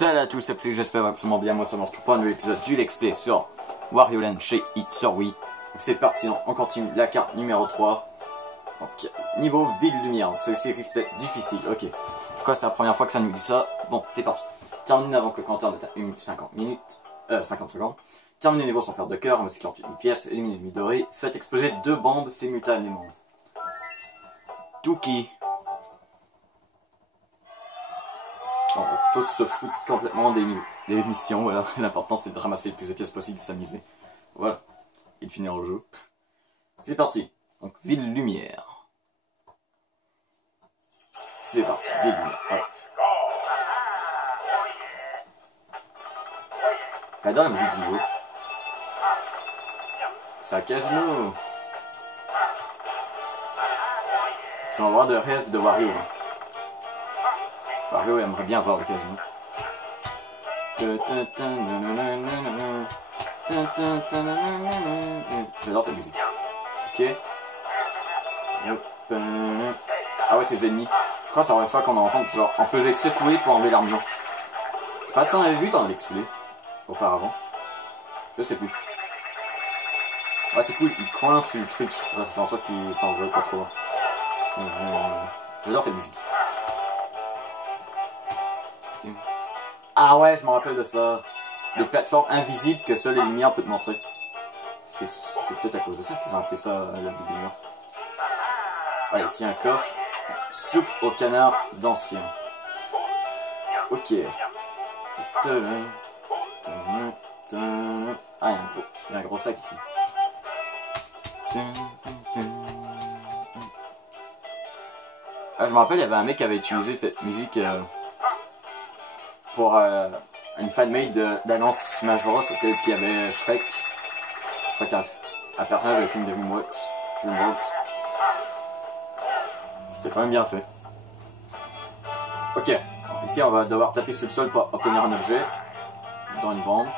Salut à tous, j'espère absolument bien, moi ça lance tout pour un nouvel épisode du Let's Play sur Wario Land chez It sur Wii. C'est parti, on continue la carte numéro 3. Donc, niveau ville lumière, ceci risque d'être difficile, ok. Pourquoi c'est la première fois que ça nous dit ça? Bon, c'est parti. Termine avant que le compteur n'atteigne 1 minute 50 secondes. Termine le niveau sans perte de cœur, mais c'est 48 000 pièces, élimine l'ennemi doré, faites exploser 2 bombes simultanément. Tuki. On va tous se foutre complètement des missions, voilà. L'important c'est de ramasser le plus de pièces possible, de s'amuser. Voilà. Et de finir le jeu. C'est parti. Donc, ville lumière. C'est parti, ville lumière. Voilà. J'adore la musique du jeu. C'est un casino. C'est un endroit de rêve de Wario. Wario aimerait bien avoir le casino. J'adore cette musique. Ok. Ah ouais, c'est les ennemis. Je crois que c'est la première fois qu'on en rencontre. Genre, on peut les secouer pour enlever l'armure. C'est pas ce qu'on avait vu dans Let's Play auparavant. Je sais plus. Ouais, c'est cool, il coince le truc. Ouais, c'est en sorte qu'il s'envole pas trop loin. J'adore cette musique. Ah ouais, je me rappelle de ça. Des plateformes invisibles que seules les lumières peuvent te montrer. C'est peut-être à cause de ça qu'ils ont appelé ça la lumière. Ouais, ici un coffre. Soupe au canard d'ancien. Ok. Ah, il y a un gros sac ici. Ah, je me rappelle, il y avait un mec qui avait utilisé cette musique pour une fanmade d'annonce Smash Bros. Auquel il y avait Shrek. Je crois qu'un personnage de film de Dreamworks. C'était quand même bien fait. Ok. Ici, on va devoir taper sur le sol pour obtenir un objet. Dans une bombe.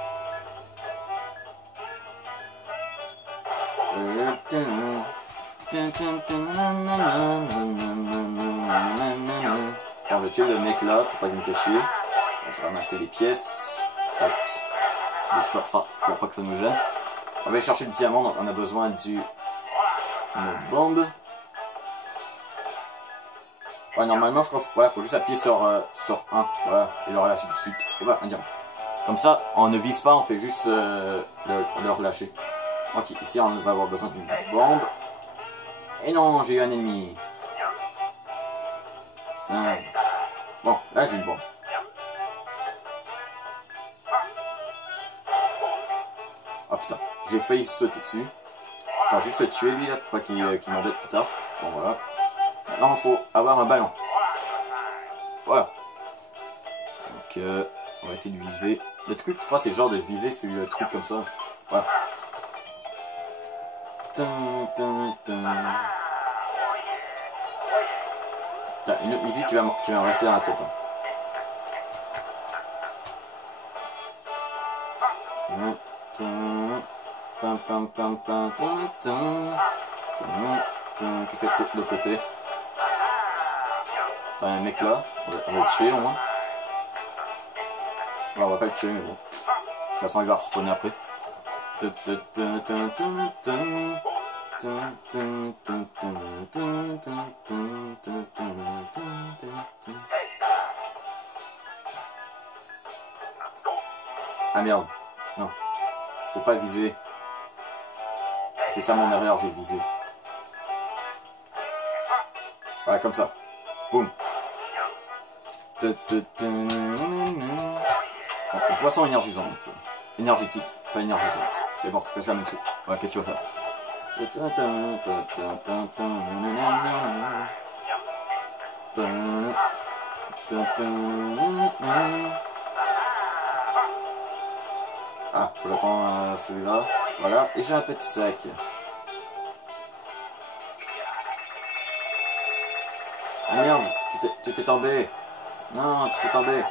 Quand je tue le mec là, pour pas qu'il me fait chier. Je vais ramasser les pièces. Tac. Pour pas que ça nous gêne. On va aller chercher le diamant, donc on a besoin d'une bombe. Ouais, normalement, je crois qu'il faut juste appuyer sur 1. Voilà, et le relâcher tout de suite. Et voilà, un diamant. Comme ça, on ne vise pas, on fait juste le relâcher. Ok, ici, on va avoir besoin d'une bombe. Et non, j'ai eu un ennemi. Bon, là, j'ai une bombe. Oh putain, j'ai failli sauter dessus. Attends, je vais juste le tuer lui là pour pas qu'il m'embête plus tard. Bon voilà. Maintenant il faut avoir un ballon. Voilà. Donc on va essayer de viser. Le truc, je crois c'est le genre de viser, c'est le truc comme ça. Voilà. Là, une autre musique qui va me rester dans la tête. Qu'est-ce que c'est de l'autre côté? T'as un mec là, on va le tuer au moins. Ouais, on va pas le tuer mais bon. De toute façon il va respawner après. Ah merde, non. Faut pas viser. C'est ça mon erreur, j'ai visé. Voilà, comme ça. Boum. Poisson énergisante. Énergétique, pas énergisante. Mais bon, c'est presque la même chose. Voilà, qu'est-ce que tu vas faire? Ah, j'attends celui-là. Voilà, et j'ai un petit sac. Ah merde, tu t'es tombé. Non, tu t'es tombé.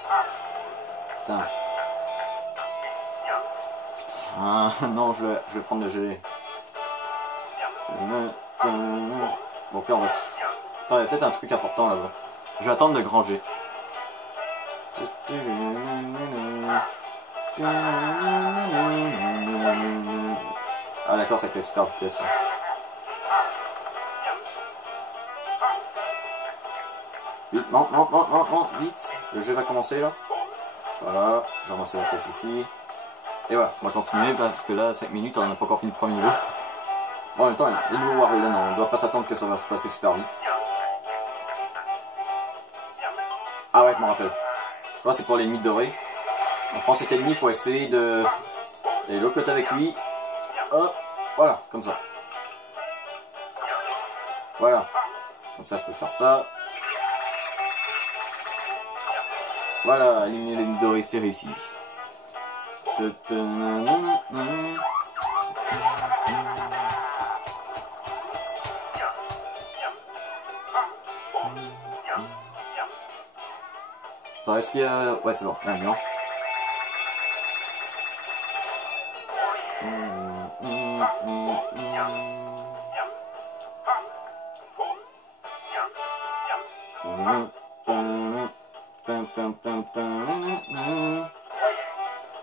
Putain. Putain, non, je vais prendre le gelé. Bon, puis on va... Attends, il y a peut-être un truc important là-bas. Je vais attendre le grand G. Ah d'accord, ça fait super vitesse. Vite, non, non, non, non, non, vite. Le jeu va commencer là. Voilà, je ramasse la pièce ici. Et voilà, on va continuer parce que là, 5 minutes, on n'a pas encore fini le premier niveau. Bon, en même temps, les nouveaux Wario Land, on ne doit pas s'attendre que ça va se passer super vite. Ah ouais, je m'en rappelle. Là, c'est pour l'ennemi doré. On prend cet ennemi, il faut essayer de... Et l'autre côté avec lui. Hop, voilà, comme ça. Voilà. Comme ça, je peux faire ça. Voilà, éliminer l'ennemi doré, c'est réussi. Attends, est-ce qu'il y a... Ouais, c'est bon, là, non.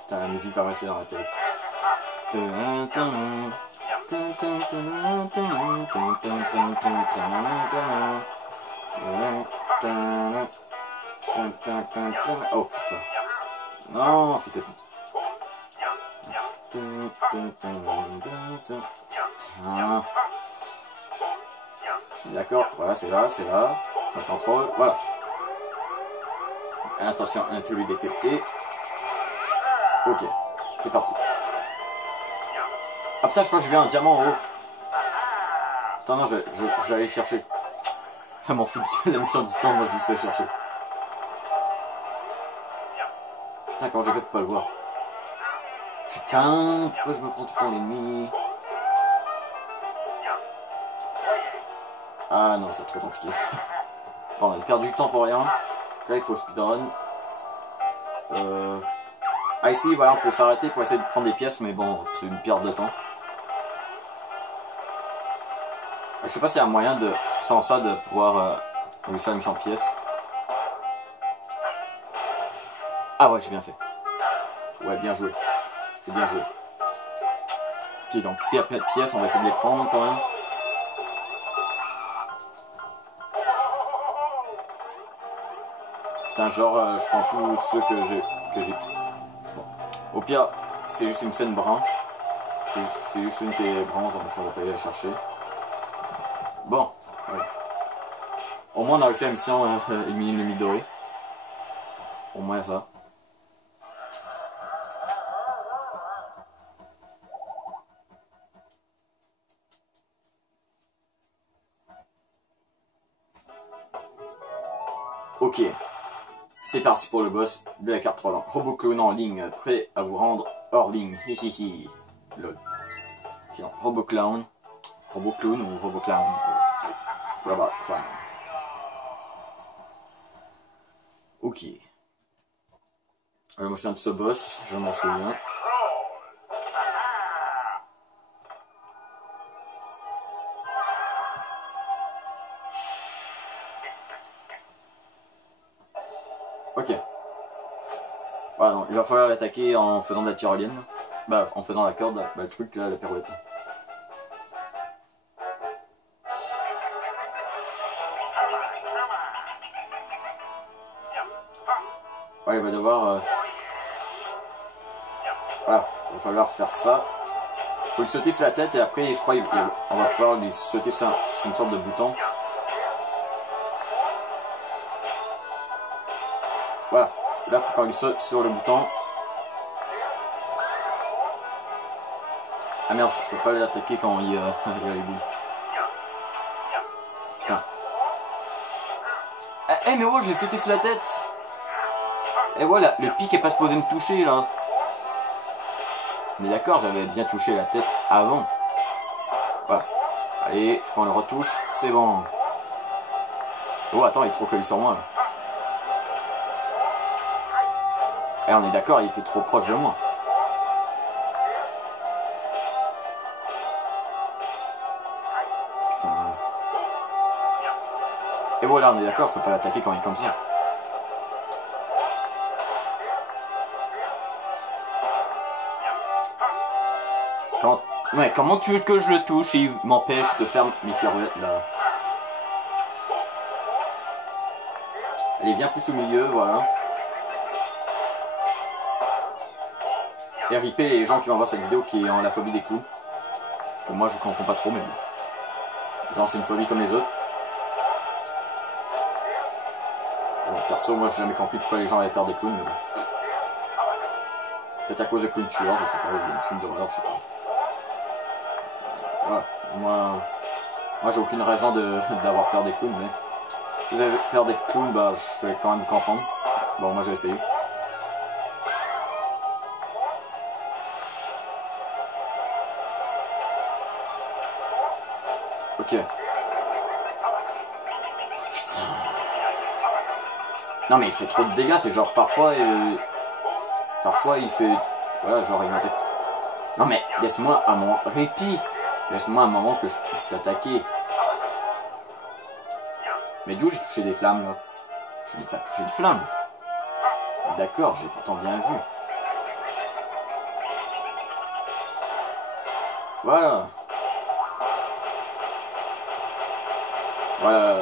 Putain, la musique va rester dans la tête. Oh putain. Non, fais ça pute. D'accord, voilà, c'est là, c'est là. On contrôle, voilà. Attention, intrus détecté. Ok, c'est parti. Ah putain, je crois que je viens un diamant en haut. Attends, non, je vais aller chercher. Ah, m'en fous, la mission du temps, moi je vais chercher. Putain, comment j'ai fait de pas le voir. Putain, pourquoi je me prends tout le temps l'ennemi? Ah non, c'est très compliqué. Bon, on a perdu du temps pour rien. Là, il faut speedrun. Ah, ici, voilà, on peut s'arrêter pour essayer de prendre des pièces, mais bon, c'est une perte de temps. Je sais pas s'il y a un moyen de, sans ça, de pouvoir réussir la mission de pièces. Ah ouais, j'ai bien fait. Ouais, bien joué. C'est bien joué. Ok, donc s'il y a plein de pièces, on va essayer de les prendre quand même. Putain, genre, je prends tous ceux que j'ai. Bon. Au pire, c'est juste une scène brun. C'est juste une qui est bronze, donc on va pas y aller chercher. Bon, ouais. Au moins on a réussi la mission éliminer l'ennemi doré. Au moins ça. Ok, c'est parti pour le boss de la carte 3 ans. Roboclone en ligne, prêt à vous rendre hors ligne. Hihihi. Lol. Roboclone. Roboclone ou Roboclown. Roboclown. Ok. Alors, moi je suis un de ce boss, je m'en souviens. Ok. Voilà, donc, il va falloir l'attaquer en faisant de la tyrolienne. Bah, en faisant la corde, bah, le truc là, la pirouette. Ouais, il va devoir... Voilà, il va falloir faire ça. Il faut lui sauter sur la tête et après, je crois, on va pouvoir lui sauter sur une sorte de bouton. Voilà, là, il faut qu'on lui saute sur le bouton. Ah merde, je peux pas l'attaquer quand il y a les boules. Putain. Eh mais oh, je l'ai sauté sur la tête. Et voilà, le pic est pas supposé me toucher là. Mais d'accord, j'avais bien touché la tête avant. Voilà. Allez, faut qu'on le retouche, c'est bon. Oh attends, il est trop collé sur moi là. Eh, on est d'accord, il était trop proche de moi. Putain. Et voilà, on est d'accord, je peux pas l'attaquer quand il est comme ça. Comment tu veux que je le touche et il m'empêche de faire mes pirouettes là? Allez, viens plus au milieu, voilà. Et RIP les gens qui vont voir cette vidéo qui ont la phobie des clous. Moi je comprends pas trop, mais bon. Disons, c'est une phobie comme les autres. Bon, perso, moi j'ai jamais compris pourquoi les gens avaient peur des clowns, mais bon. Peut-être à cause de clowns tueurs, je sais pas, ou un film d'horreur, je sais pas. Voilà, moi j'ai aucune raison d'avoir peur des clowns, mais si vous avez peur des clowns, bah je vais quand même vous comprendre. Bon, moi j'ai essayé. Ok. Putain. Non mais il fait trop de dégâts, c'est genre parfois il fait... Voilà, genre il m'attaque. Non mais laisse-moi à mon répit. Laisse-moi un moment que je puisse t'attaquer. Mais d'où j'ai touché des flammes là? Je n'ai pas touché de flammes. D'accord, j'ai pourtant bien vu. Voilà. Voilà.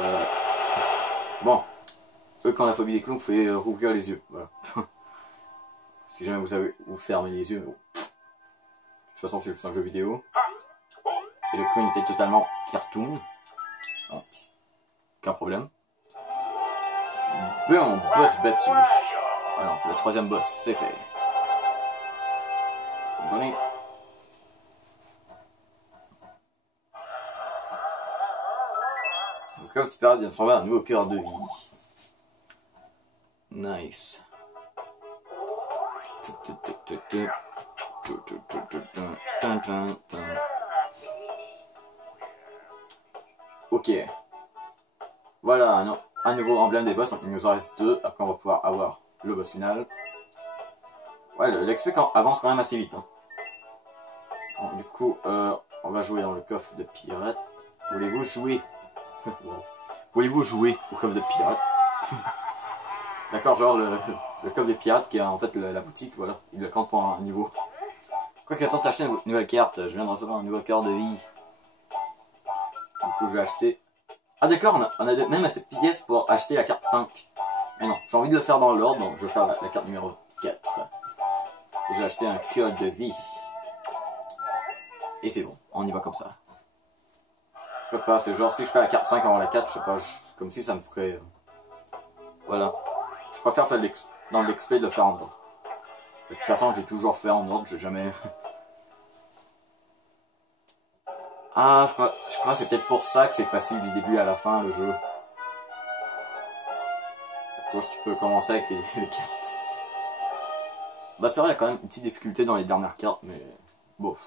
Bon. Eux, quand la phobie des clowns, vous pouvez rouvrir les yeux. Voilà. Si jamais vous fermez les yeux, mais bon. De toute façon, c'est juste un jeu vidéo. Et le clown était totalement cartoon. Donc, aucun problème. Bon, boss battu. Voilà, le troisième boss, c'est fait. Bonne. Le coffre du pirate vient de s'enlever un nouveau cœur de vie. Nice. Ok. Voilà, un nouveau emblème des boss, donc il nous en reste 2. Après on va pouvoir avoir le boss final. Ouais, l'XP avance quand même assez vite. Hein. Bon, du coup, on va jouer dans le coffre de pirate. Voulez-vous jouer? Voulez-vous jouer au coffre de pirate? D'accord, genre le coffre des pirates qui est en fait la boutique, voilà. Il le compte pour un niveau. Quoi qu'il attend d'acheter une nouvelle carte, je viens de recevoir un nouveau cœur de vie. Du coup, je vais acheter... Ah d'accord, on a même assez de pièces pour acheter la carte 5. Mais non, j'ai envie de le faire dans l'ordre, donc je vais faire la carte numéro 4. Et j'ai acheté un cœur de vie. Et c'est bon, on y va comme ça. Je sais pas, c'est genre si je fais la carte 5 avant la 4, je sais pas, comme si ça me ferait... Voilà. Je préfère faire dans l'XP de le faire en ordre. De toute façon, j'ai toujours fait en ordre, j'ai jamais... Ah, je crois que c'est peut-être pour ça que c'est facile du début à la fin, le jeu. À cause tu peux commencer avec les cartes. Bah c'est vrai, il y a quand même une petite difficulté dans les dernières cartes, mais... Bof.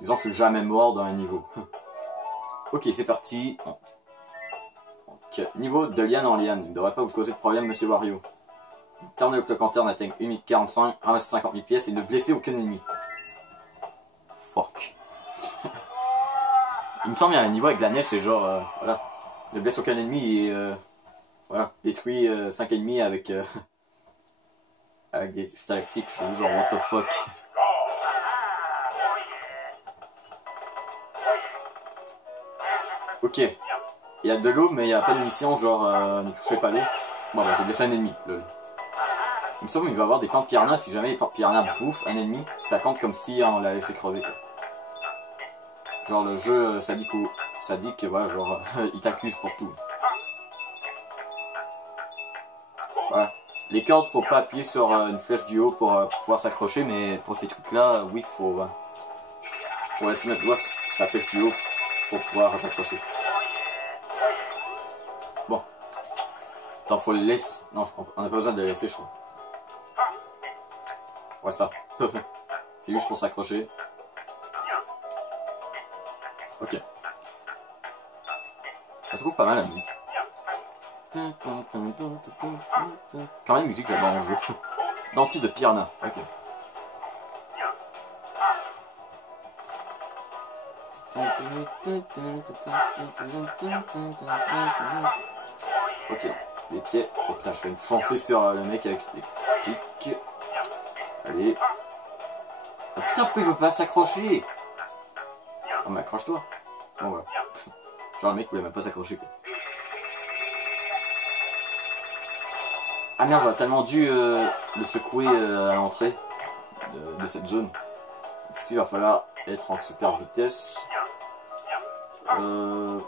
Disons que je suis jamais mort dans un niveau. Ok, c'est parti. Donc, niveau de liane en liane, il ne devrait pas vous causer de problème, monsieur Wario. Tournez le bloc en turn, atteigne 1 minute 45, ramassez 50 000 pièces et ne blessez aucun ennemi. Fuck. Il me semble qu'il y a un niveau avec la neige, c'est genre, voilà, ne blesse aucun ennemi et, voilà, détruit 5 ennemis avec, avec des stalactites, genre what the fuck. Ok, il y a de l'eau mais il n'y a pas de mission, genre, ne touchez pas l'eau. Bon bah j'ai blessé un ennemi, lol. Il me semble qu'il va y avoir des camps de piranha, si jamais les piranha bouffent un ennemi, ça compte comme si on l'a laissé crever, quoi. Genre le jeu, ça dit que voilà, genre, il t'accuse pour tout. Voilà. Les cordes, faut pas appuyer sur une flèche du haut pour pouvoir s'accrocher, mais pour ces trucs-là, oui, faut laisser notre doigt sa flèche du haut pour pouvoir s'accrocher. Bon. Attends, faut le laisser. Non, on n'a pas besoin de le laisser, je crois. Ouais, ça. C'est juste pour s'accrocher. Ok. Je trouve pas mal la musique. Quand même, musique, j'adore en jeu. Dentille de piranha. Ok. Ok. Les pieds. Oh putain, je fais une foncée sur le mec avec les pics. Allez. Oh, putain, pourquoi il veut pas s'accrocher? Oh, mais accroche-toi. Bon, voilà. Genre, le mec voulait même pas s'accrocher, quoi. Ah merde, j'aurais tellement dû le secouer à l'entrée de cette zone. Ici, il va falloir être en super vitesse. Attends.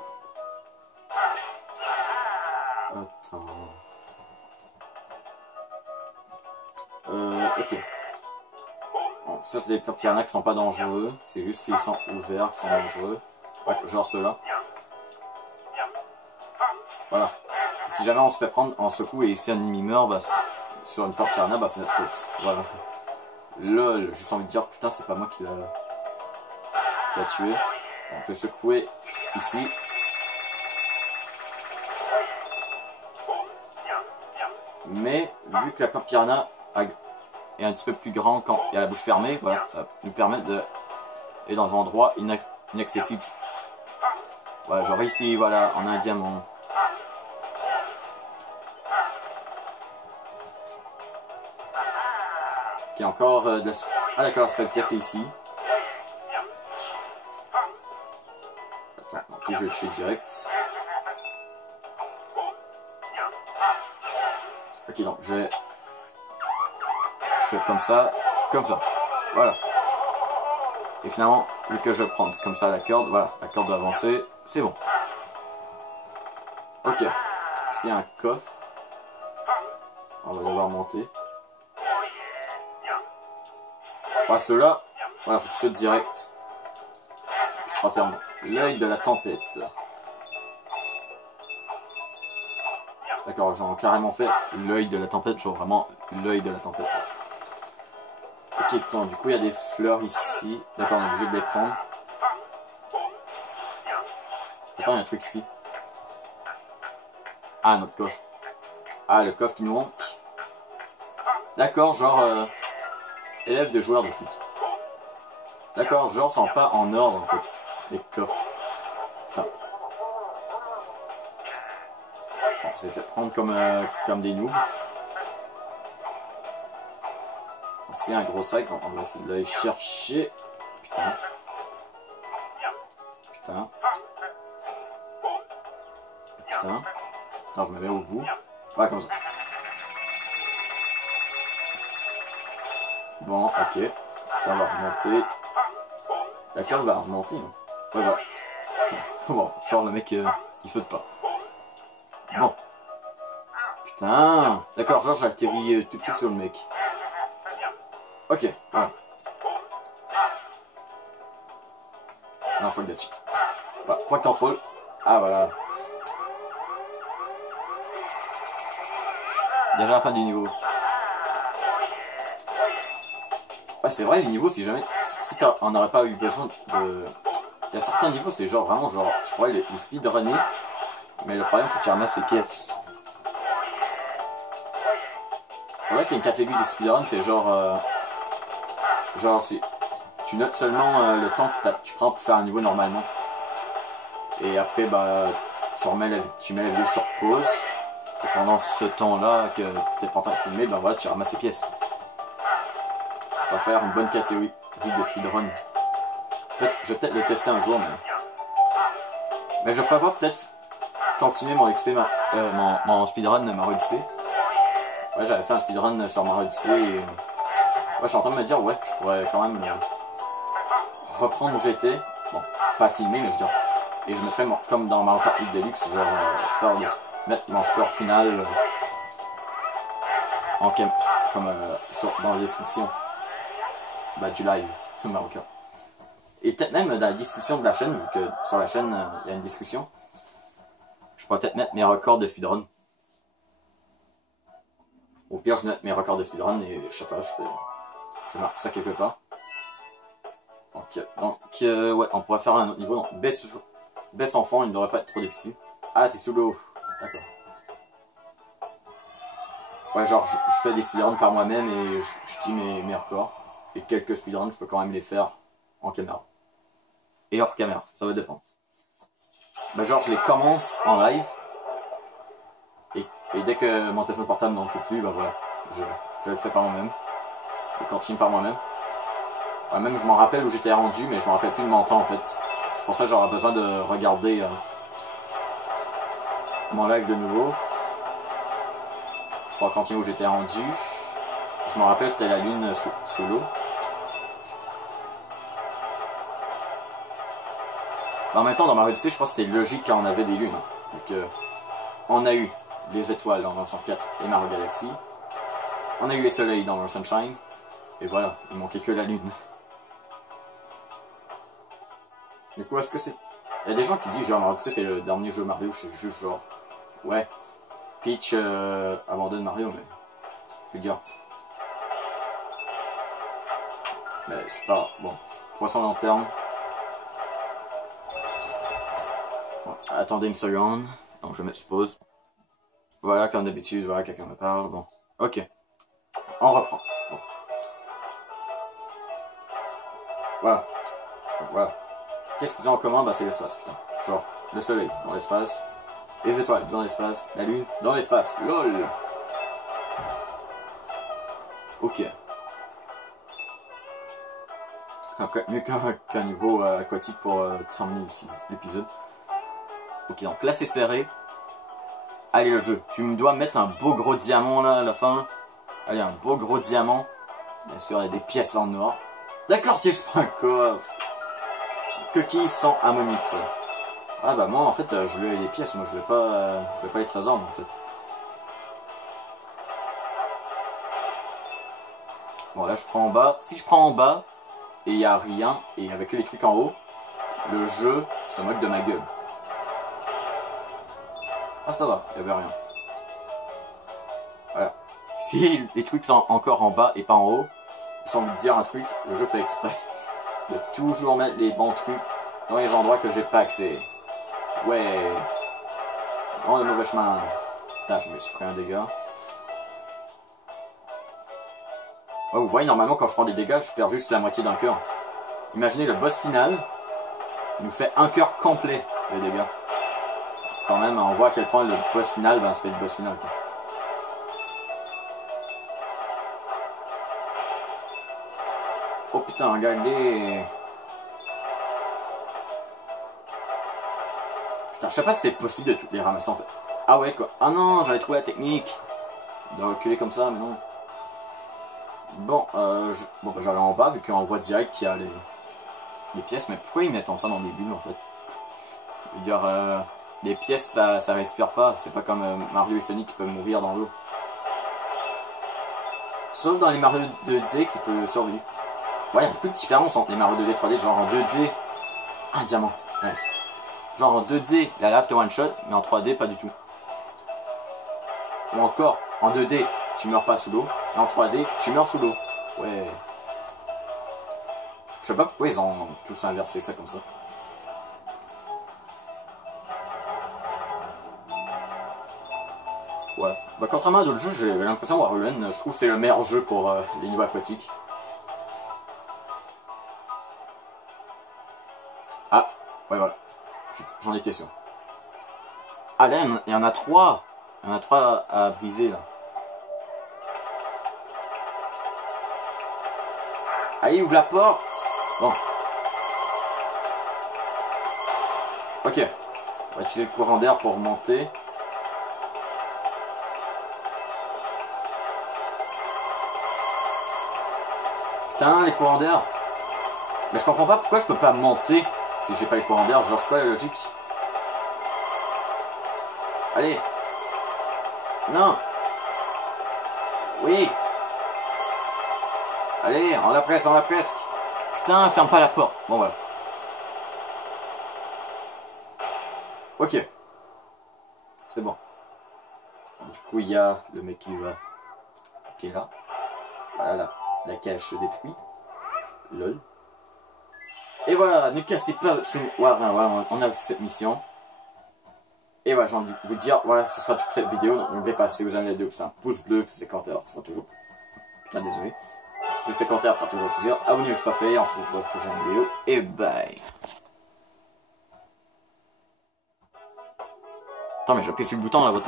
Ok. Bon, ça, c'est des piranhas qui sont pas dangereux. C'est juste s'ils sont ouverts qui sont dangereux. Ouais, genre ceux-là. Voilà. Si jamais on se fait prendre en secoue et si un ennemi meurt, bah, sur une porte piranha, bah, c'est notre faute. Voilà. Lol, j'ai juste envie de dire, putain, c'est pas moi qui l'a tué. Donc, je vais secouer ici. Mais, vu que la porte piranha est un petit peu plus grand quand il y a la bouche fermée, voilà, ça va nous permettre d'aller dans un endroit inaccessible. Voilà, genre ici, voilà, on a un diamant. Qui est encore de la... Ah d'accord, ça va être cassé ici. Attends, ok, je vais le tuer direct. Ok, donc je fais comme ça, voilà. Et finalement, vu que je prends comme ça la corde, voilà, la corde va avancer, c'est bon. Ok, ici il y a un coffre. On va devoir monter. Voilà, ceux-là, voilà, faut que je saute direct. Il sera fermé. L'œil de la tempête. D'accord, j'en ai carrément fait l'œil de la tempête, genre vraiment l'œil de la tempête. Ok, attends, du coup il y a des fleurs ici. D'accord, on est obligé de les prendre. Attends, il y a un truc ici. Ah, notre coffre. Ah, le coffre qui nous manque. D'accord, genre élève de joueurs de foot. D'accord, genre sont pas en ordre en fait, les coffres. Putain. Bon, on s'est fait prendre comme des noobs. Donc c'est un gros sac, donc on va essayer d'aller chercher. Putain. Putain. Putain. Non, je me mets au bout. Ouais, comme ça. Bon, ok. On va remonter. La corde va remonter. Hein. Ouais, voilà. Bon, genre le mec, il saute pas. Bon. Putain. D'accord, genre j'atterris tout de suite sur le mec. Ok, voilà. Non, faut le gâcher. Voilà, point de contrôle. Ah, voilà. Déjà la fin du niveau. Ouais, c'est vrai, les niveaux, si jamais. Si on n'aurait pas eu besoin de. Il y a certains niveaux, c'est genre vraiment genre. Tu pourrais les speedrunner. Mais le problème, c'est que tu ramasses les pièces. C'est vrai qu'il y a une catégorie de speedrun, c'est genre. Genre, si tu notes seulement le temps que tu prends pour faire un niveau normalement. Et après, bah. Tu mets la vidéo sur pause. Et pendant ce temps-là que tu es pas en train de filmer, ben voilà, tu ramasses les pièces. Ça va faire une bonne catégorie de speedrun. Je vais peut-être le tester un jour, mais je prévois peut-être continuer mon XP, mon speedrun Mario Odyssey. Ouais, j'avais fait un speedrun sur Mario Odyssey et... Ouais, je suis en train de me dire, ouais, je pourrais quand même reprendre où j'étais. Bon, pas filmer, mais je veux dire... Et je me ferais, comme dans Mario Kart 8 Deluxe, genre, mettre mon score final en dans la description du live de Mario Kart. Et peut-être même dans la discussion de la chaîne, vu que sur la chaîne il y a une discussion, je pourrais peut-être mettre mes records de speedrun. Au pire, je note mes records de speedrun et je sais pas, je marque ça quelque part. Donc ouais, on pourrait faire un autre niveau. Donc, baisse enfant, il ne devrait pas être trop difficile. Ah, c'est sous l'eau. D'accord. Ouais, genre, je fais des speedruns par moi-même et je dis mes records. Et quelques speedruns, je peux quand même les faire en caméra. Et hors caméra, ça va dépendre. Bah, genre, je les commence en live. Et dès que mon téléphone portable n'en peut plus, bah voilà. Je le fais par moi-même. Je continue par moi-même. Même je m'en rappelle où j'étais rendu, mais je me rappelle plus de mon temps en fait. C'est pour ça que j'aurai besoin de regarder mon live de nouveau. Pour continuer où j'étais rendu. Je me rappelle c'était la lune sous l'eau. En même temps, dans Mario Odyssey, je pense que c'était logique quand on avait des lunes. Donc, on a eu des étoiles dans Mario 64 et Mario Galaxy. On a eu les soleils dans Mario Sunshine. Et voilà, il manquait que la lune. Du coup, est-ce que c'est... Il y a des gens qui disent genre Mario Odyssey c'est le dernier jeu Mario, je suis juste genre... Ouais, Peach abandonne Mario, mais... Je veux dire... Mais c'est pas... Bon, poisson long terme. Bon, attendez une seconde. Donc je me suppose. Voilà, comme d'habitude, voilà, quelqu'un me parle. Bon, ok. On reprend. Bon. Voilà. Donc, voilà. Qu'est-ce qu'ils ont en commun? Bah c'est l'espace, putain. Genre, le soleil dans l'espace, les étoiles dans l'espace, la lune dans l'espace. LOL. Ok. Okay. Mieux qu'un niveau aquatique pour terminer l'épisode. Ok, donc là c'est serré. Allez le jeu, tu me dois mettre un beau gros diamant là à la fin. Allez, un beau gros diamant. Bien sûr, il y a des pièces en noir. D'accord, si je prends un coffre. Coquille sans ammonite. Ah bah moi en fait je veux les pièces, moi je veux pas les trésors en fait. Bon là je prends en bas. Si je prends en bas et il n'y a rien et avec que les trucs en haut, le jeu se moque de ma gueule. Ah ça va, il n'y avait rien. Voilà. Si les trucs sont encore en bas et pas en haut, sans me dire un truc, le jeu fait exprès de toujours mettre les bons trucs dans les endroits que j'ai pas accès. Ouais. Dans le mauvais chemin. Putain, je me suis pris un dégât. Ouais, vous voyez, normalement, quand je prends des dégâts, je perds juste la moitié d'un cœur. Imaginez, le boss final nous fait un cœur complet de dégâts. Quand même, on voit à quel point le boss final, ben, c'est le boss final, quoi. Oh putain, regardez. Putain, je sais pas si c'est possible de toutes les ramasser en fait. Ah ouais quoi. Ah non, j'avais trouvé la technique de reculer comme ça, mais non. Bon, bon bah, j'allais en bas vu qu'on voit direct qu'il y a les pièces, mais pourquoi ils mettent ça dans des bulles en fait? Je veux dire, les pièces ça respire pas, c'est pas comme Mario et Sonic qui peuvent mourir dans l'eau. Sauf dans les Mario 2D qui peuvent survivre. Ouais, il y a beaucoup de différence entre les Mario 2D et 3D, genre en 2D, un diamant, nice. Genre en 2D, la lave te one shot, mais en 3D, pas du tout. Ou encore, en 2D, tu meurs pas sous l'eau, et en 3D, tu meurs sous l'eau. Ouais. Je sais pas pourquoi ils ont tous inversé ça comme ça. Voilà. Bah, contrairement à d'autres jeux, j'ai l'impression Wario Land, je trouve que c'est le meilleur jeu pour les niveaux aquatiques. Ah, ouais voilà. J'en étais sûr. Ah là, il y en a 3. Il y en a 3 à briser là. Allez, ouvre la porte. Bon. Ok. On va utiliser le courant d'air pour remonter. Putain, les courants d'air. Mais je comprends pas pourquoi je peux pas monter si j'ai pas les courants d'air. Genre, c'est quoi la logique? Allez. Non. Oui. Allez, on la presse, on la presque. Putain, ferme pas la porte. Bon, voilà. Ok. C'est bon. Du coup, il y a le mec qui est là. Voilà, la cage se détruit. Lol. Et voilà, ne cassez pas sous... Voilà, on a cette mission. Et voilà, j'ai envie de vous dire, voilà, ce sera toute cette vidéo. Donc n'oubliez pas, si vous aimez la vidéo, c'est un pouce bleu, c'est commentaires, ça sera toujours... Putain, désolé. Les commentaires, ça sera toujours plaisir. Abonnez-vous si ce n'est pas fait, on se retrouve pour la prochaine vidéo. Et bye. Attends, mais j'appuie sur le bouton là, votre...